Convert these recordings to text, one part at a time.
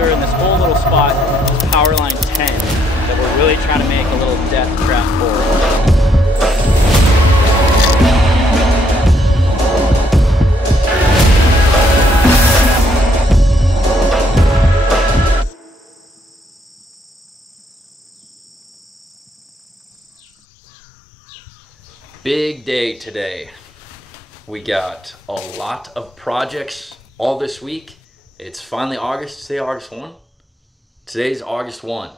particular in this whole little spot is POWERLINE 10 that we're really trying to make a little death trap for. Big day today. We got a lot of projects all this week. It's finally August. Today, August 1. Today's August 1,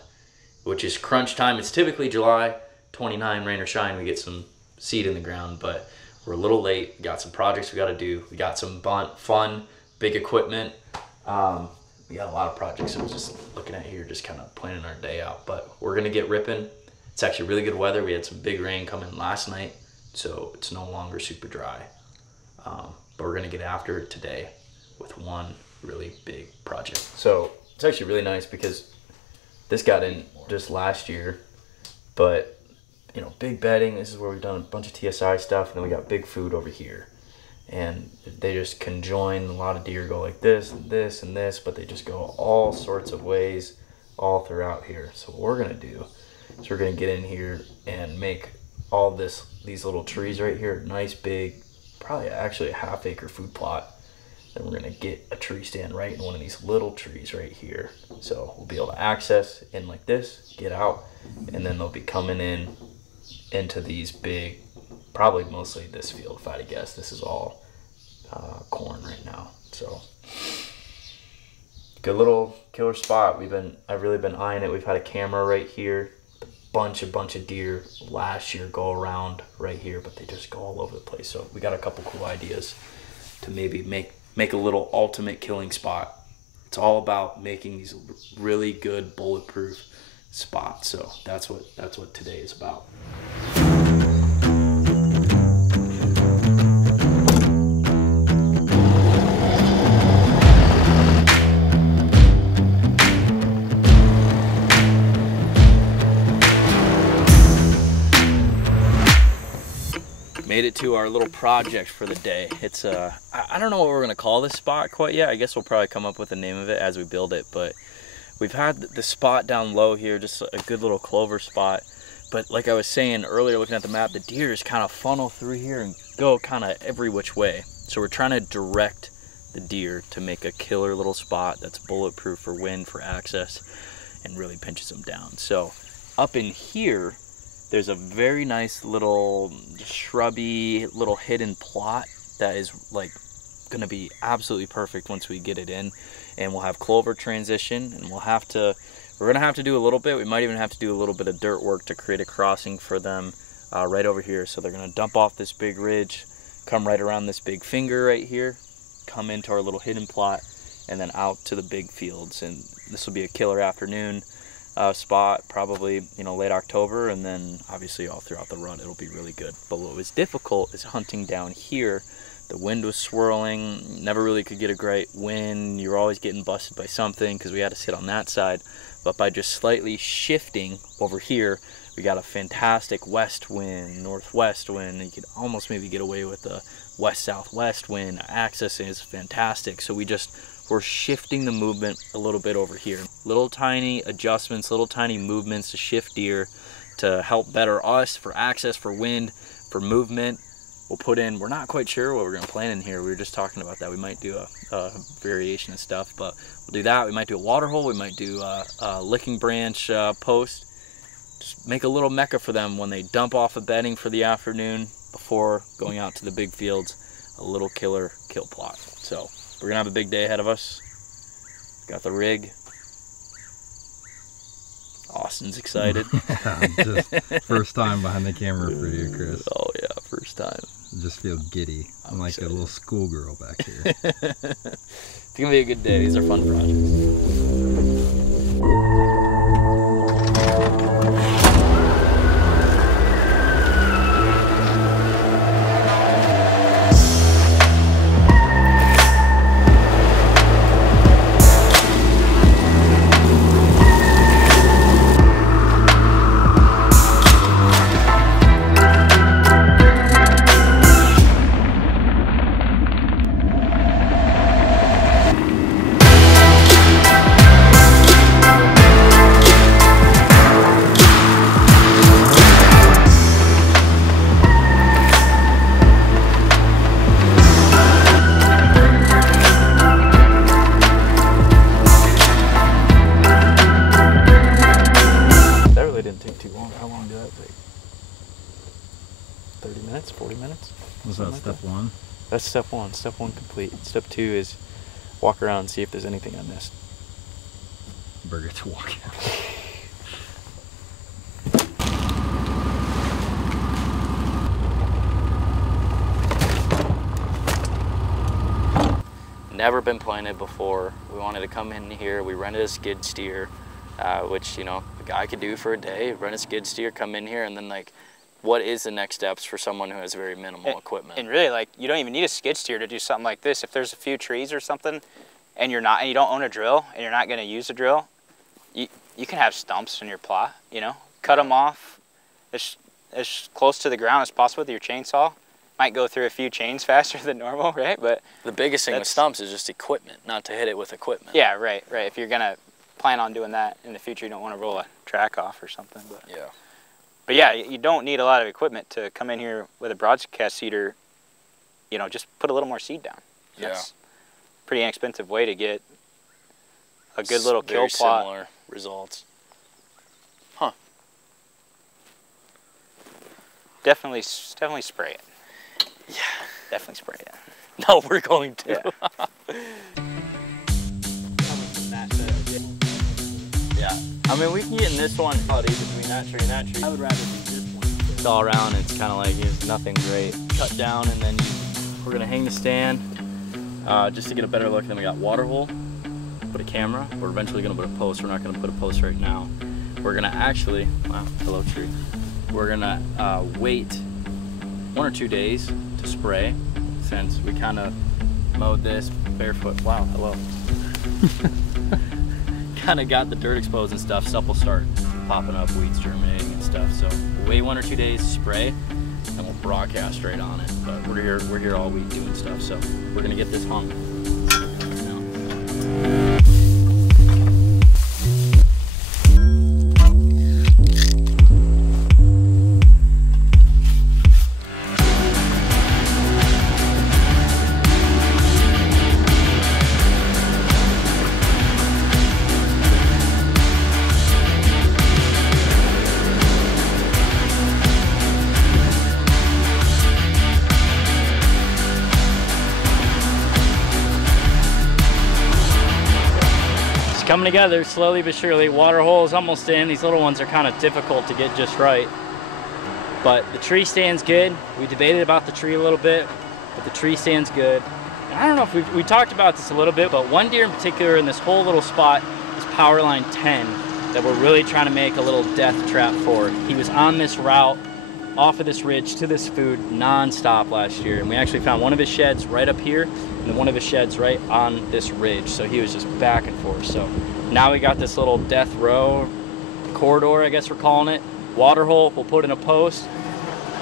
which is crunch time. It's typically July 29, rain or shine. We get some seed in the ground, but we're a little late. We got some projects we got to do. We got some fun, big equipment. We got a lot of projects. I was just looking at here, just kind of planning our day out, but we're going to get ripping. It's actually really good weather. We had some big rain come in last night, so it's no longer super dry. But we're gonna get after it today with one really big project. So it's actually really nice because this got in just last year, but you know, big bedding, this is where we've done a bunch of TSI stuff, and then we got big food over here. And they just conjoin. A lot of deer go like this and this and this, but they just go all sorts of ways all throughout here. So what we're gonna do is we're gonna get in here and make all these little trees right here, nice big, probably actually a half-acre food plot. Then we're gonna get a tree stand right in one of these little trees right here. So we'll be able to access in like this, get out, and then they'll be coming in into these big, probably mostly this field if I had to guess. This is all corn right now. So good little killer spot. I've really been eyeing it. We've had a camera right here. Bunch of deer last year go around right here, but they just go all over the place. So we got a couple cool ideas to maybe make a little ultimate killing spot. It's all about making these really good bulletproof spots. So that's what today is about. Made it to our little project for the day. It's I don't know what we're gonna call this spot quite yet. I guess we'll probably come up with the name of it as we build it, but we've had the spot down low here, just a good little clover spot. But like I was saying earlier, looking at the map, the deer just kind of funnel through here and go kind of every which way. So we're trying to direct the deer to make a killer little spot that's bulletproof for wind, for access, and really pinches them down. So up in here, there's a very nice little shrubby little hidden plot that is like gonna be absolutely perfect once we get it in, and we'll have clover transition, and we're gonna have to do a little bit. We might even have to do a little bit of dirt work to create a crossing for them right over here. So they're gonna dump off this big ridge, come right around this big finger right here, come into our little hidden plot, and then out to the big fields. And this will be a killer afternoon spot, probably, you know, late October, and then obviously all throughout the run it'll be really good. But what was difficult is hunting down here. The wind was swirling, never really could get a great wind. You were always getting busted by something because we had to sit on that side. But by just slightly shifting over here, we got a fantastic west wind, northwest wind, and you could almost maybe get away with the west-southwest wind. Accessing is fantastic. So we're shifting the movement a little bit over here. Little tiny adjustments, little tiny movements to shift deer to help better us for access, for wind, for movement. We'll put in, we're not quite sure what we're gonna plan in here. We were just talking about that. We might do a variation of stuff, but we'll do that. We might do a water hole. We might do a licking branch post. Just make a little mecca for them when they dump off of bedding for the afternoon before going out to the big fields. A little killer kill plot. So we're gonna have a big day ahead of us. Got the rig. Austin's excited. Just first time behind the camera for you, Chris. Oh yeah, first time. I just feel giddy. I'm like excited. A little schoolgirl back here. It's gonna be a good day. These are fun projects. That's step one. Step one complete. Step two is walk around and see if there's anything I missed. Burger to walk out. Never been planted before. We wanted to come in here. We rented a skid steer, which, you know, a guy could do for a day. Rent a skid steer, come in here, and then like, what is the next steps for someone who has very minimal equipment? And really, like, you don't even need a skid steer to do something like this. If there's a few trees or something, and you don't own a drill, and you're not going to use a drill, you can have stumps in your plot. You know, cut them off as close to the ground as possible with your chainsaw. Might go through a few chains faster than normal, right? But the biggest thing with stumps is just equipment, not to hit it with equipment. Yeah, right. If you're gonna plan on doing that in the future, you don't want to roll a track off or something. But yeah. But yeah, you don't need a lot of equipment to come in here with a broadcast seeder. You know, just put a little more seed down. That's a pretty inexpensive way to get a good little kill plot. Similar results. Huh. Definitely spray it. Yeah. Definitely spray it. No, we're going to. Yeah. Yeah. I mean, we can get in this one between that tree and that tree. I would rather do this one. It's all around, it's kind of like there's nothing great. Cut down, and then we're gonna hang the stand just to get a better look. Then we got water hole, put a camera. We're eventually gonna put a post. We're not gonna put a post right now. We're gonna actually, wow, hello tree. We're gonna wait 1 or 2 days to spray, since we kind of mowed this barefoot. Wow, hello. Kind of got the dirt exposed and stuff. Stuff will start popping up, weeds germinating and stuff. So we'll wait 1 or 2 days to spray, and we'll broadcast right on it. But we're here all week doing stuff, so we're gonna get this hung. Coming together slowly but surely. Water hole is almost in. These little ones are kind of difficult to get just right. But the tree stands good. We debated about the tree a little bit, but the tree stands good. And I don't know if we talked about this a little bit, but one deer in particular in this whole little spot is POWERLINE 10 that we're really trying to make a little death trap for. He was on this route off of this ridge to this food non-stop last year, and we actually found one of his sheds right up here and then one of his sheds right on this ridge, so he was just back and forth. So now we got this little death row corridor, I guess we're calling it. Water hole, we'll put in a post.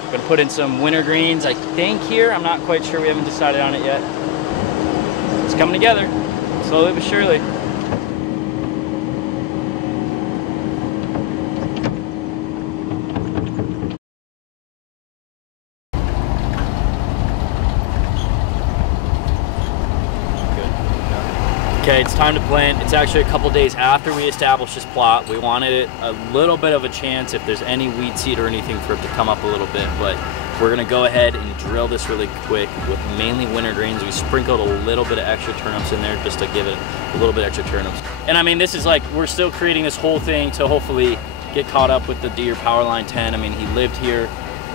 We're gonna put in some winter greens, I think here. I'm not quite sure, we haven't decided on it yet. It's coming together, slowly but surely. Okay, it's time to plant. It's actually a couple days after we established this plot. We wanted it a little bit of a chance if there's any weed seed or anything for it to come up a little bit, but we're gonna go ahead and drill this really quick with mainly winter greens. We sprinkled a little bit of extra turnips in there just to give it a little bit extra turnips. And I mean, this is like, we're still creating this whole thing to hopefully get caught up with the deer POWERLINE 10. I mean, he lived here,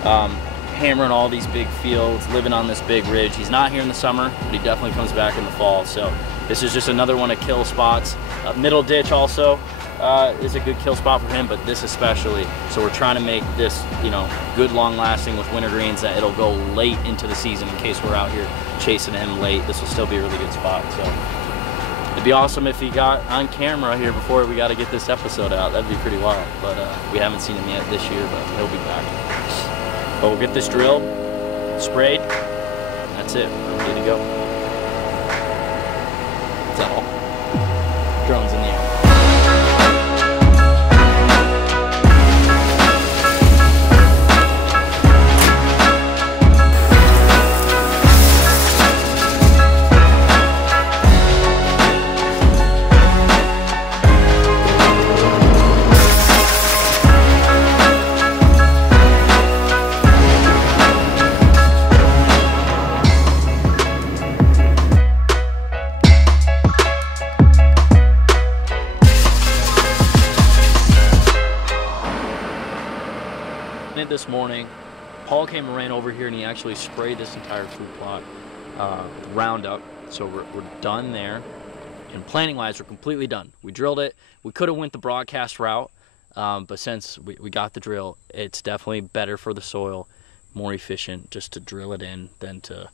hammering all these big fields, living on this big ridge. He's not here in the summer, but he definitely comes back in the fall. So this is just another one of kill spots. Middle ditch also is a good kill spot for him, but this especially. So we're trying to make this, you know, good long lasting with winter greens, that it'll go late into the season in case we're out here chasing him late. This will still be a really good spot. So it'd be awesome if he got on camera here before we got to get this episode out. That'd be pretty wild, but we haven't seen him yet this year, but he'll be back. But we'll get this drilled, sprayed, and that's it. We're ready to go. That's all. Drones in the air. this morning. Paul came and ran over here and he actually sprayed this entire food plot Roundup. So we're done there. And planning wise, we're completely done. We drilled it. We could have went the broadcast route, but since we got the drill, it's definitely better for the soil, more efficient just to drill it in than to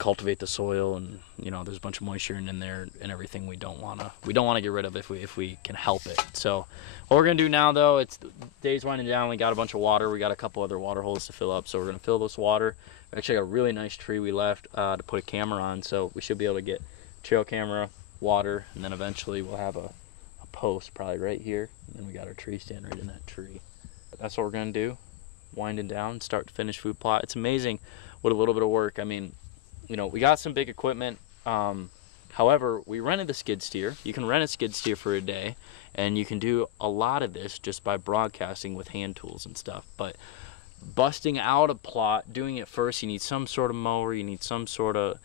cultivate the soil. And you know, there's a bunch of moisture in there and everything we don't want to get rid of if we can help it. So what we're gonna do now, though, it's the day's winding down. We got a bunch of water. We got a couple other water holes to fill up, so we're gonna fill this water. We actually got a really nice tree we left to put a camera on, so we should be able to get trail camera, water, and then eventually we'll have a post probably right here, and then we got our tree stand right in that tree. That's what we're gonna do, winding down, start to finish food plot. It's amazing what a little bit of work. I mean, you know, we got some big equipment. However, we rented the skid steer. You can rent a skid steer for a day, and you can do a lot of this just by broadcasting with hand tools and stuff. But busting out a plot, doing it first, you need some sort of mower, you need some sort of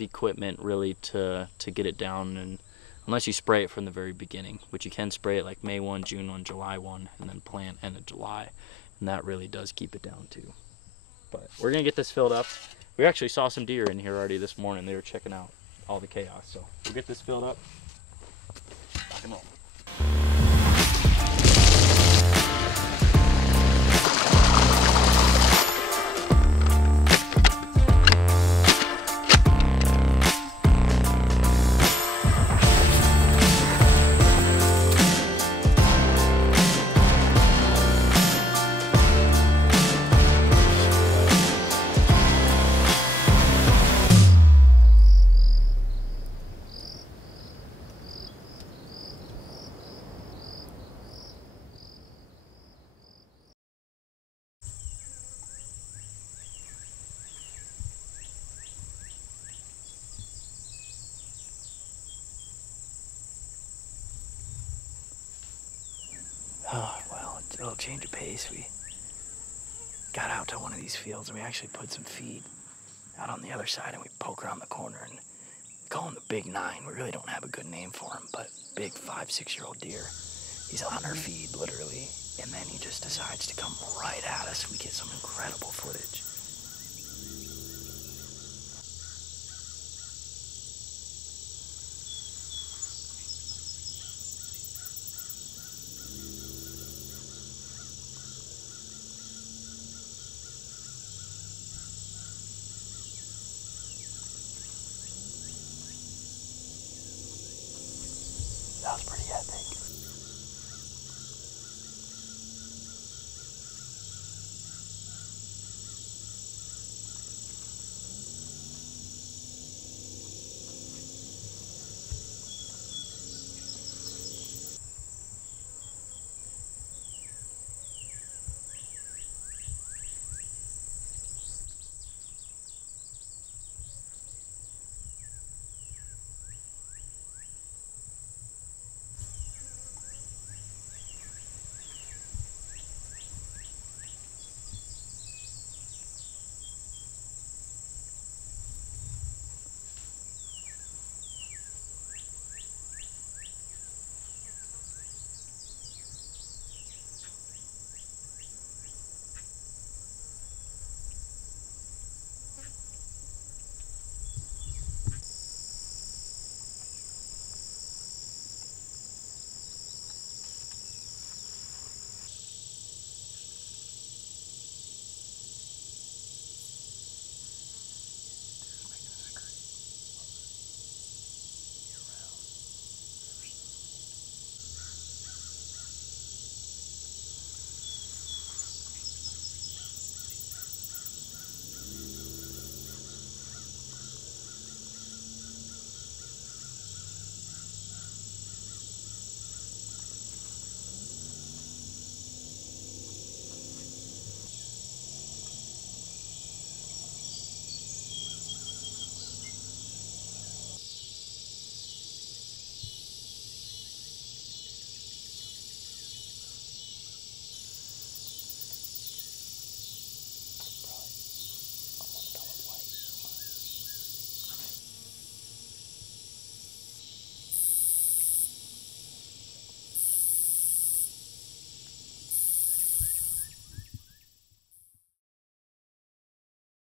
equipment really to get it down, and unless you spray it from the very beginning, which you can spray it like May 1, June 1, July 1, and then plant end of July, and that really does keep it down too. But we're gonna get this filled up. We actually saw some deer in here already this morning. They were checking out all the chaos, so we'll get this filled up. Rock and roll. Oh, well, a little change of pace. We got out to one of these fields and we actually put some feed out on the other side, and we poke around the corner and we call him the Big 9. We really don't have a good name for him, but big 5-6-year-old deer. He's on our feed, literally, and then he just decides to come right at us. We get some incredible footage. That was pretty epic.